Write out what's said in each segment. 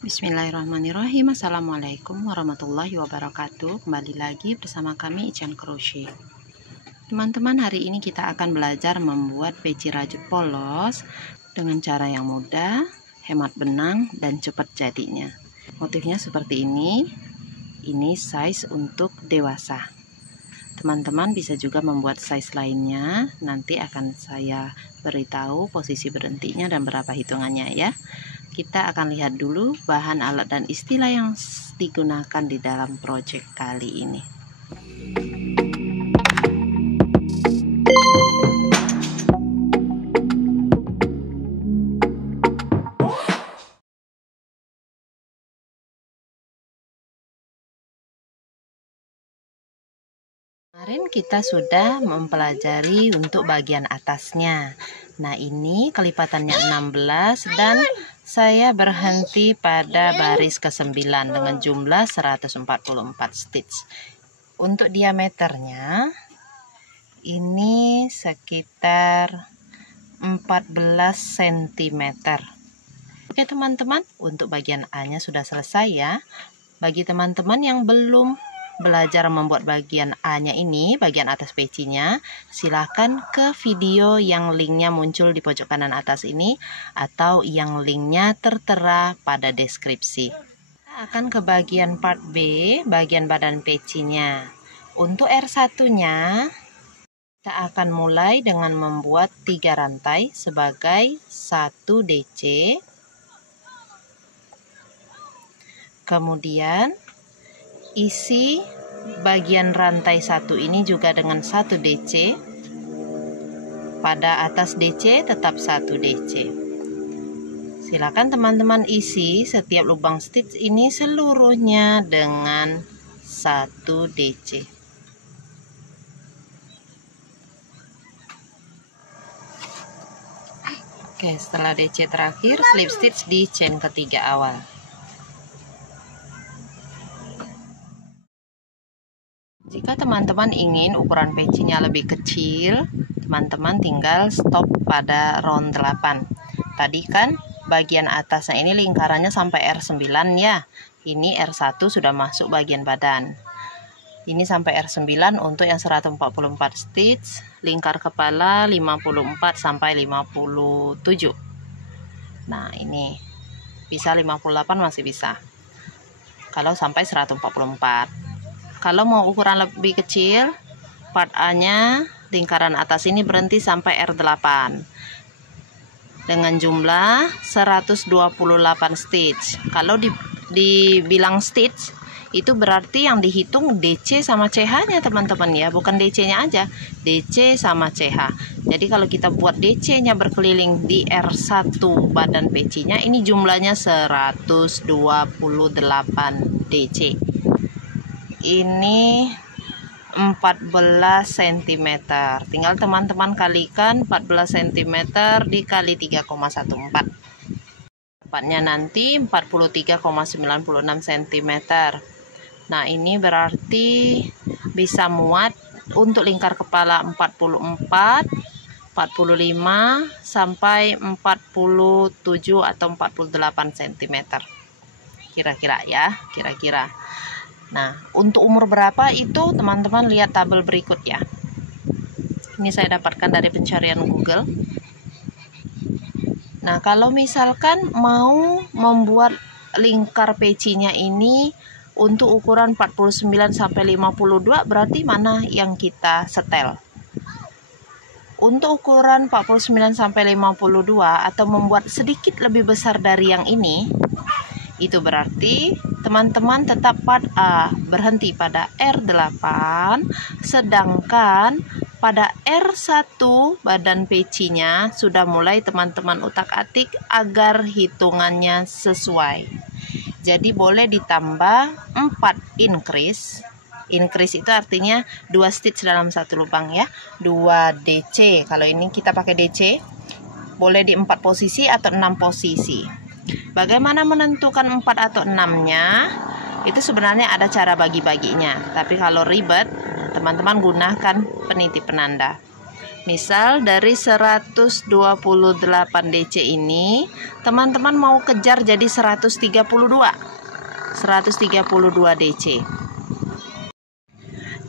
Bismillahirrahmanirrahim. Assalamualaikum warahmatullahi wabarakatuh. Kembali lagi bersama kami Ican Crochet. Teman-teman, hari ini kita akan belajar membuat peci rajut polos dengan cara yang mudah, hemat benang, dan cepat jadinya. Motifnya seperti ini. Ini size untuk dewasa. Teman-teman bisa juga membuat size lainnya. Nanti akan saya beritahu posisi berhentinya dan berapa hitungannya ya. Kita akan lihat dulu bahan, alat, dan istilah yang digunakan di dalam project kali ini. Kemarin kita sudah mempelajari untuk bagian atasnya. Nah, ini kelipatannya 16 dan saya berhenti pada baris ke-9 dengan jumlah 144 stitch. Untuk diameternya ini sekitar 14 cm. Oke teman-teman, untuk bagian A-nya sudah selesai ya. Bagi teman-teman yang belum belajar membuat bagian A-nya ini, bagian atas pecinya, silahkan ke video yang linknya muncul di pojok kanan atas ini, atau yang linknya tertera pada deskripsi. Kita akan ke bagian part B, bagian badan pecinya. Untuk R1-nya, kita akan mulai dengan membuat 3 rantai sebagai 1 DC. Kemudian isi bagian rantai 1 ini juga dengan 1 DC. Pada atas DC tetap 1 DC. Silakan teman-teman isi setiap lubang stitch ini seluruhnya dengan 1 DC. Oke, setelah DC terakhir, slip stitch di chain ketiga awal. Jika teman-teman ingin ukuran pecinya lebih kecil, teman-teman tinggal stop pada round 8. Tadi kan bagian atasnya ini lingkarannya sampai R9 ya. Ini R1 sudah masuk bagian badan. Ini sampai R9 untuk yang 144 stitch, lingkar kepala 54 sampai 57. Nah, ini bisa 58 masih bisa. Kalau sampai 144. Kalau mau ukuran lebih kecil, part A-nya lingkaran atas ini berhenti sampai R8 dengan jumlah 128 stitch. Kalau dibilang stitch, itu berarti yang dihitung DC sama CH-nya teman-teman ya, bukan DC-nya aja, DC sama CH. Jadi kalau kita buat DC-nya berkeliling di R1 badan pecinya, ini jumlahnya 128 DC. Ini 14 cm. Tinggal teman-teman kalikan 14 cm dikali 3,14. Dapatnya nanti 43,96 cm. Nah, ini berarti bisa muat untuk lingkar kepala 44, 45 sampai 47 atau 48 cm. Kira-kira ya, kira-kira. Nah, untuk umur berapa itu teman-teman lihat tabel berikut ya. Ini saya dapatkan dari pencarian Google. Nah, kalau misalkan mau membuat lingkar pecinya ini untuk ukuran 49 sampai 52, berarti mana yang kita setel? Untuk ukuran 49 sampai 52 atau membuat sedikit lebih besar dari yang ini, itu berarti teman-teman tetap part A berhenti pada R8, sedangkan pada R1 badan pecinya sudah mulai teman-teman utak-atik agar hitungannya sesuai. Jadi boleh ditambah 4 increase. Increase itu artinya 2 stitch dalam satu lubang ya, 2 DC. Kalau ini kita pakai DC, boleh di 4 posisi atau 6 posisi. Bagaimana menentukan 4 atau 6-nya? Itu sebenarnya ada cara bagi-baginya. Tapi kalau ribet, teman-teman gunakan peniti penanda. Misal dari 128 DC ini, teman-teman mau kejar jadi 132 DC.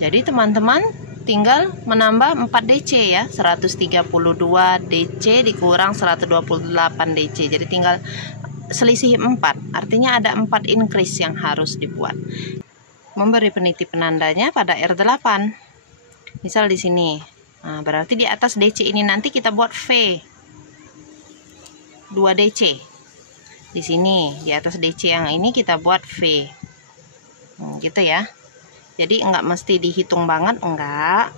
Jadi teman-teman tinggal menambah 4 DC ya, 132 DC dikurang 128 DC. Jadi tinggal selisih 4, artinya ada 4 increase yang harus dibuat. Memberi peniti penandanya pada R8. Misal di sini. Nah, berarti di atas DC ini nanti kita buat V 2 DC. Di sini di atas DC yang ini kita buat V. Gitu ya. Jadi enggak mesti dihitung banget, enggak.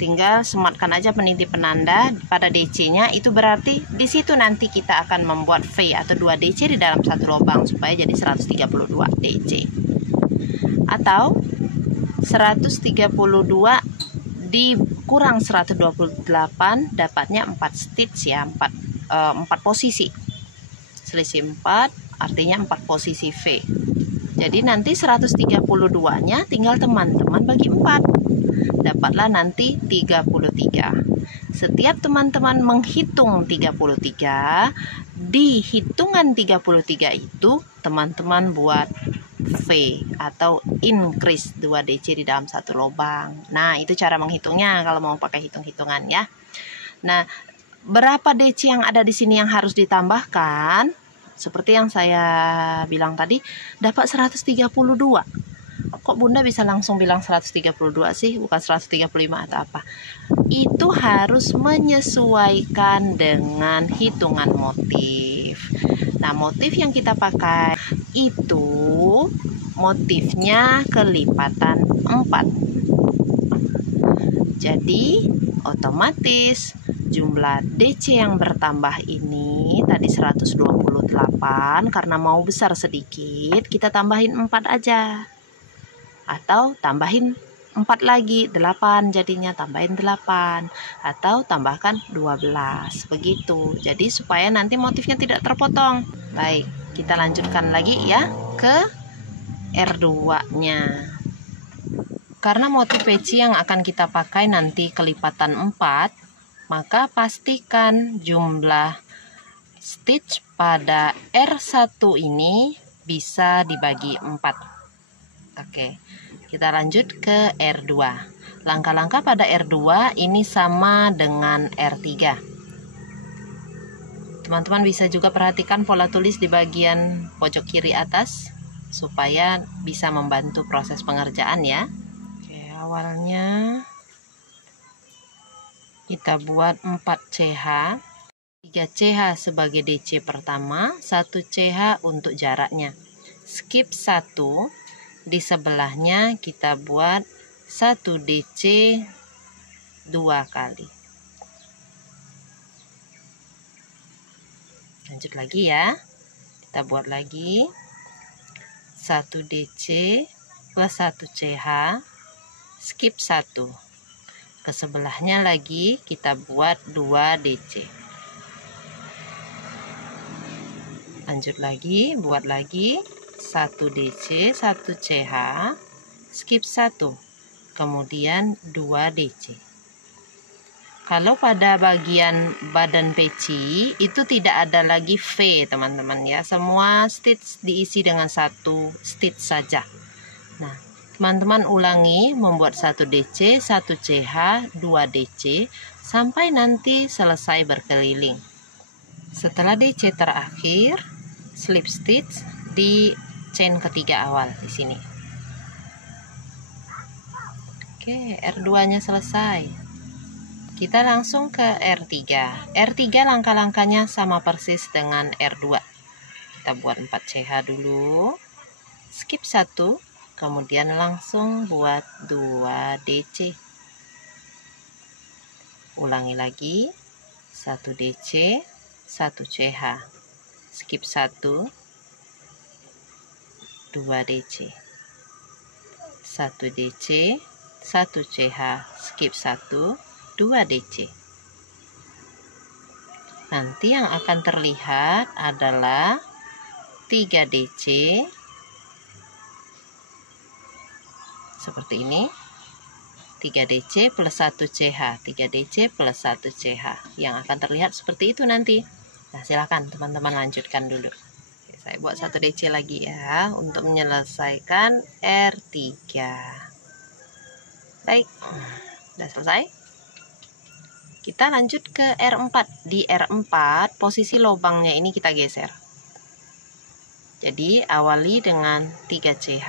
Tinggal sematkan aja peniti penanda pada DC-nya, itu berarti di situ nanti kita akan membuat V atau 2 DC di dalam satu lubang supaya jadi 132 DC. Atau 132 dikurang 128 dapatnya 4 stitch ya, 4 posisi. Selisih 4 artinya 4 posisi V. Jadi nanti 132-nya tinggal teman-teman bagi 4. Dapatlah nanti 33. Setiap teman-teman menghitung 33, di hitungan 33 itu teman-teman buat V atau increase 2 DC di dalam satu lubang. Nah, itu cara menghitungnya kalau mau pakai hitung-hitungan ya. Nah, berapa DC yang ada di sini yang harus ditambahkan? Seperti yang saya bilang tadi, dapat 132. Kok Bunda bisa langsung bilang 132 sih, bukan 135 atau apa? Itu harus menyesuaikan dengan hitungan motif. Nah, motif yang kita pakai itu motifnya kelipatan 4. Jadi, otomatis jumlah DC yang bertambah ini tadi 128, karena mau besar sedikit, kita tambahin 4 aja. Atau tambahin 4 lagi, 8 jadinya, tambahin 8. Atau tambahkan 12, begitu. Jadi supaya nanti motifnya tidak terpotong. Baik, kita lanjutkan lagi ya ke R2-nya. Karena motif peci yang akan kita pakai nanti kelipatan 4, maka pastikan jumlah stitch pada R1 ini bisa dibagi 4. Oke, kita lanjut ke R2. Langkah-langkah pada R2 ini sama dengan R3. Teman-teman bisa juga perhatikan pola tulis di bagian pojok kiri atas supaya bisa membantu proses pengerjaan ya. Oke, awalnya kita buat 4 CH, 3 CH sebagai DC pertama, 1 CH untuk jaraknya. Skip 1. Di sebelahnya kita buat 1 DC 2 kali. Lanjut lagi ya. Kita buat lagi 1 DC plus 1 CH, skip 1. Ke sebelahnya lagi kita buat 2 DC. Lanjut lagi, buat lagi 1 DC, 1 CH, skip 1, kemudian 2 DC. Kalau pada bagian badan peci itu tidak ada lagi V teman-teman ya, semua stitch diisi dengan 1 stitch saja. Nah, teman-teman ulangi membuat 1 DC, 1 CH, 2 DC sampai nanti selesai berkeliling. Setelah DC terakhir, slip stitch di chain ketiga awal di sini. Oke, R2-nya selesai. Kita langsung ke R3. R3 langkah-langkahnya sama persis dengan R2. Kita buat 4 CH dulu. Skip 1, kemudian langsung buat 2 DC. Ulangi lagi. 1 DC, 1 CH. Skip 1. 2 DC, 1 DC, 1 CH, skip 1, 2 DC. Nanti yang akan terlihat adalah 3 DC seperti ini, 3DC plus 1 CH, 3DC plus 1 CH, yang akan terlihat seperti itu nanti. Nah, silakan teman-teman lanjutkan dulu. Oke, saya buat 1 DC lagi ya untuk menyelesaikan R3. Baik, sudah selesai. Kita lanjut ke R4. Di R4 posisi lubangnya ini kita geser. Jadi awali dengan 3 CH,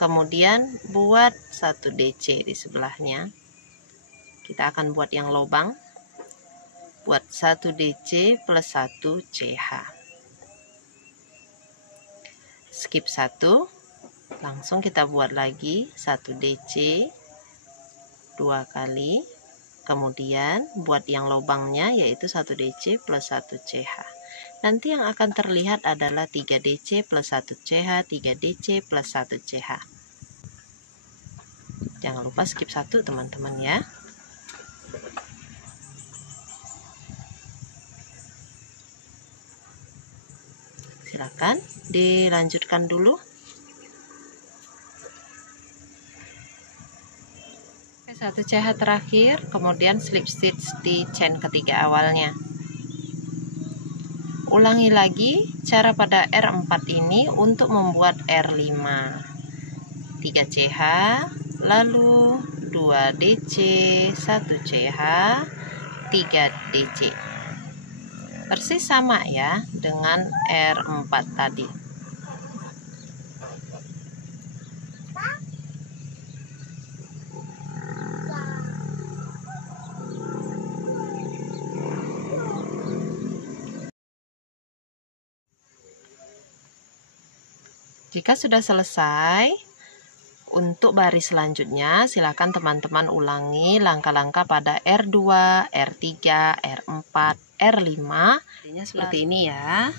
kemudian buat 1 DC di sebelahnya. Kita akan buat yang lubang. Buat 1 DC plus 1 CH. Skip 1. Langsung kita buat lagi 1 DC 2 kali. Kemudian buat yang lubangnya yaitu 1 DC plus 1 CH. Nanti yang akan terlihat adalah 3 DC plus 1 CH, 3 DC plus 1 CH. Jangan lupa skip 1 teman-teman ya. Silakan dilanjutkan dulu. 1 CH terakhir, kemudian slip stitch di chain ketiga awalnya. Ulangi lagi cara pada R4 ini untuk membuat R5. 3 CH, lalu 2 DC, 1 CH, 3 DC. Persis sama ya dengan R4 tadi. Jika sudah selesai, untuk baris selanjutnya silakan teman-teman ulangi langkah-langkah pada R2, R3, R4, R5. Artinya seperti ini ya.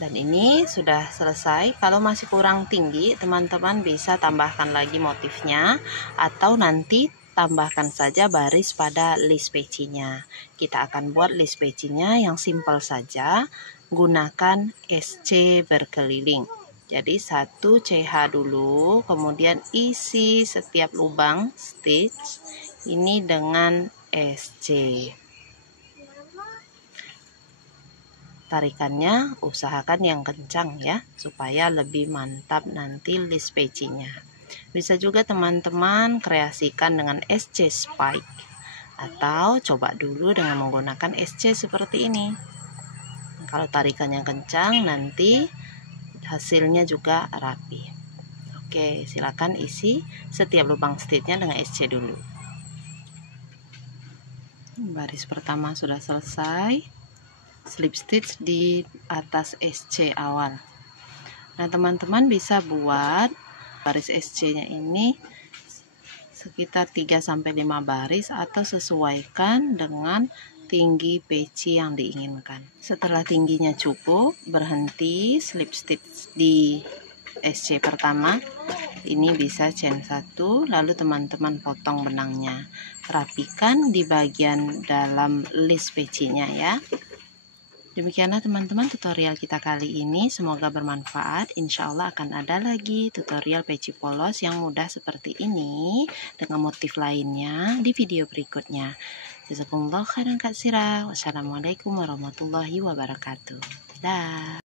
Dan ini sudah selesai. Kalau masih kurang tinggi, teman-teman bisa tambahkan lagi motifnya atau nanti tambahkan saja baris pada list pecinya. Kita akan buat list pecinya yang simpel saja, gunakan SC berkeliling. Jadi 1 CH dulu, kemudian isi setiap lubang stitch ini dengan SC. Tarikannya usahakan yang kencang ya, supaya lebih mantap nanti list pecinya. Bisa juga teman-teman kreasikan dengan SC spike, atau coba dulu dengan menggunakan SC seperti ini. Kalau tarikannya kencang nanti hasilnya juga rapi. Oke, silakan isi setiap lubang stitchnya dengan SC dulu. Baris pertama sudah selesai, slip stitch di atas SC awal. Nah, teman-teman bisa buat baris SC-nya ini sekitar 3-5 baris atau sesuaikan dengan tinggi peci yang diinginkan. Setelah tingginya cukup, berhenti slip stitch di SC pertama. Ini bisa chain 1, lalu teman-teman potong benangnya. Rapikan di bagian dalam list pecinya ya. Demikianlah teman-teman tutorial kita kali ini, semoga bermanfaat. Insya Allah akan ada lagi tutorial peci polos yang mudah seperti ini dengan motif lainnya di video berikutnya. Jazakumullah khairan katsira. Wassalamualaikum warahmatullahi wabarakatuh. Dah.